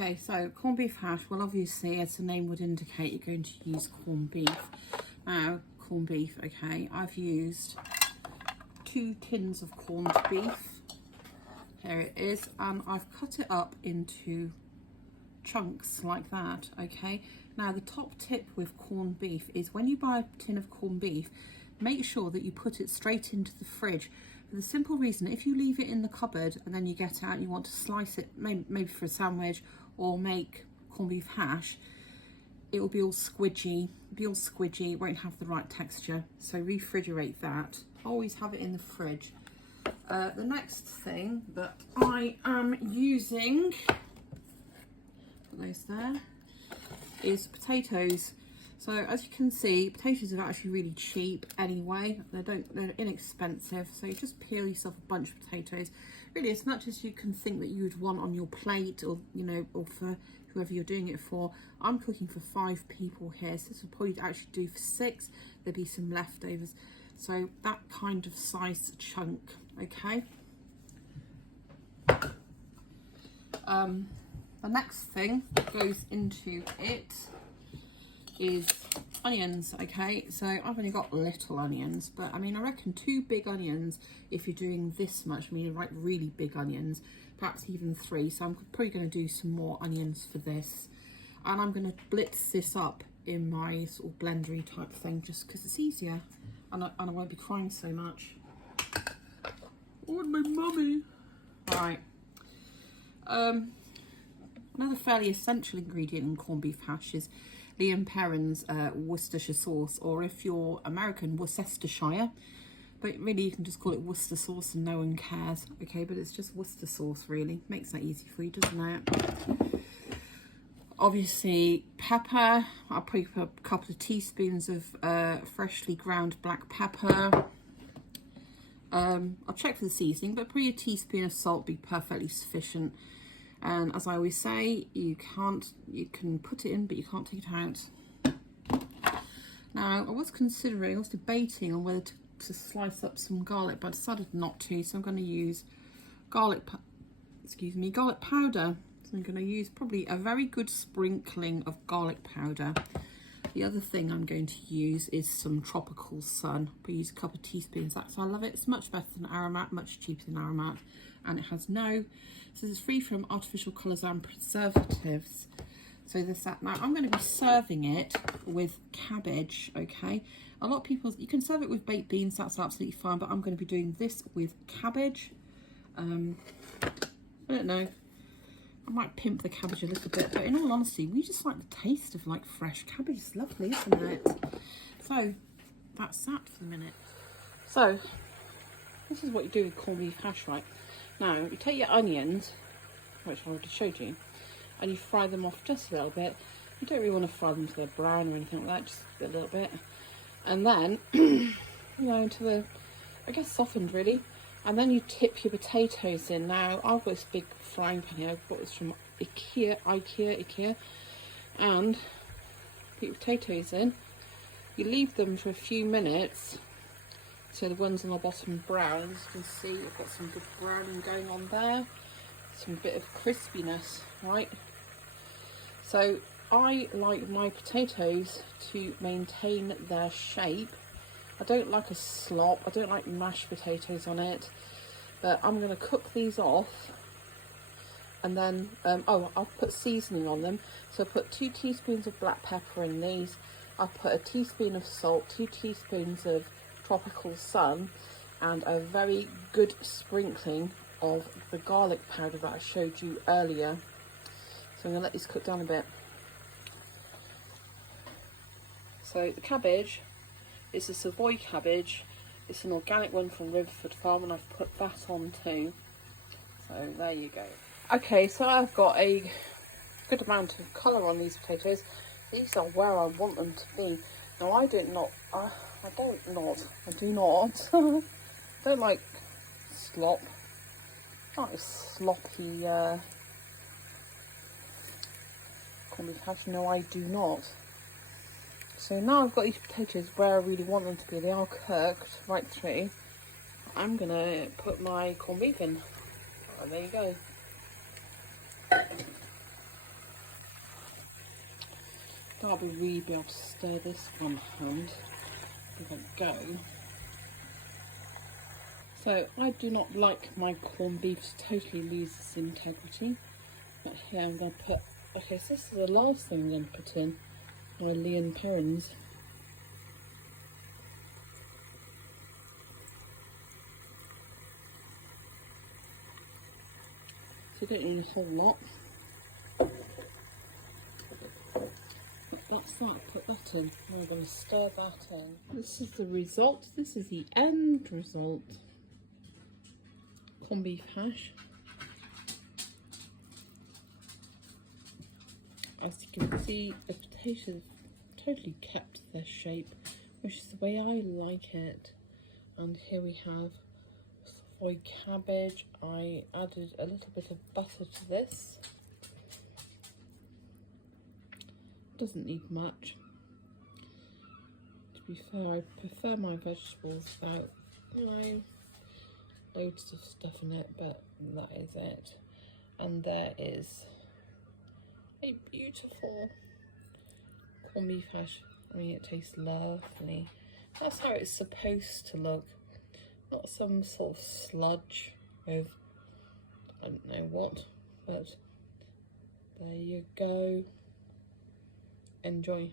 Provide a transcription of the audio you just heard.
Okay, so corned beef hash, well obviously as the name would indicate, you're going to use corned beef. Now, corned beef, okay, I've used 2 tins of corned beef. Here it is, and I've cut it up into chunks like that, okay. Now the top tip with corned beef is when you buy a tin of corned beef, make sure that you put it straight into the fridge, for the simple reason, if you leave it in the cupboard and then you get out and you want to slice it, maybe for a sandwich or make corned beef hash, it will be all squidgy, it won't have the right texture. So refrigerate that, always have it in the fridge. The next thing that I am using, put those there, is potatoes. So as you can see, potatoes are actually really cheap anyway. They're inexpensive. So you just peel yourself a bunch of potatoes, really as much as you can think that you would want on your plate, or you know, or for whoever you're doing it for. I'm cooking for 5 people here, so this will probably actually do for 6. There'll be some leftovers. So that kind of size chunk, okay. The next thing that goes into it is onions, okay. So I've only got little onions, but I mean, I reckon 2 big onions, if you're doing this much, I mean, like really big onions, perhaps even 3. So I'm probably going to do some more onions for this, and I'm going to blitz this up in my sort of blendery type thing, just because it's easier, and I won't be crying so much. Oh, my mummy. Right. Another fairly essential ingredient in corned beef hash is Lea & Perrins Worcestershire sauce, or if you're American, Worcestershire. But really you can just call it Worcester sauce and no one cares, okay. But it's just Worcester sauce, really. Makes that easy for you, doesn't it? Obviously pepper, I'll probably put a couple of teaspoons of freshly ground black pepper. I'll check for the seasoning, but probably a teaspoon of salt be perfectly sufficient. And as I always say, you can put it in, but you can't take it out. Now, I was debating on whether to slice up some garlic, but I decided not to. So I'm going to use garlic powder. So I'm going to use probably a very good sprinkling of garlic powder. The other thing I'm going to use is some Tropical Sun. I use a couple of teaspoons of that, so I love it. It's much better than Aromat, much cheaper than Aromat, and it has so it's free from artificial colours and preservatives. So there's that. Now I'm going to be serving it with cabbage, okay. A lot of people, you can serve it with baked beans, that's absolutely fine, but I'm going to be doing this with cabbage. I don't know, I might pimp the cabbage a little bit, but in all honesty, we just like the taste of like fresh cabbage. It's lovely, isn't it? So that's that for the minute. So this is what you do with corned beef hash, right? Now you take your onions, which I already showed you, and you fry them off just a little bit. You don't really want to fry them to they're brown or anything like that, just a little bit. And then, you know, until they're, I guess, softened really. And then you tip your potatoes in. Now, I've got this big frying pan here. I've got this from IKEA. And put your potatoes in. You leave them for a few minutes. So the ones on the bottom brown, as you can see, I've got some good browning going on there. Some bit of crispiness, right? So I like my potatoes to maintain their shape. I don't like a slop, I don't like mashed potatoes on it, but I'm going to cook these off, and then, I'll put seasoning on them. So I put 2 teaspoons of black pepper in these, I put a teaspoon of salt, 2 teaspoons of Tropical Sun, and a very good sprinkling of the garlic powder that I showed you earlier. So I'm going to let these cook down a bit. So the cabbage is a Savoy cabbage. It's an organic one from Riverford Farm, and I've put that on too. So there you go. Okay, so I've got a good amount of colour on these potatoes. These are where I want them to be. Now I do not don't like slop. Not a sloppy corned beef hash. No, I do not. So now I've got these potatoes where I really want them to be. They are cooked right through. I'm gonna put my corned beef in. And there you go. Darby will be able to stir this one hand. Give it a go. So I do not like my corned beef to totally lose its integrity. But here I'm going to put, okay, so this is the last thing I'm going to put in, my Lea & Perrins. So you don't need a whole lot. But that's that, put that in. Now I'm going to stir that in. This is the result, this is the end result. Corned beef hash. As you can see, the potatoes totally kept their shape, which is the way I like it. And here we have Savoy cabbage. I added a little bit of butter to this. Doesn't need much. To be fair, I prefer my vegetables without loads of stuff in it, but that is it. And there is a beautiful corned beef hash. I mean, it tastes lovely. That's how it's supposed to look. Not some sort of sludge with I don't know what, but there you go. Enjoy.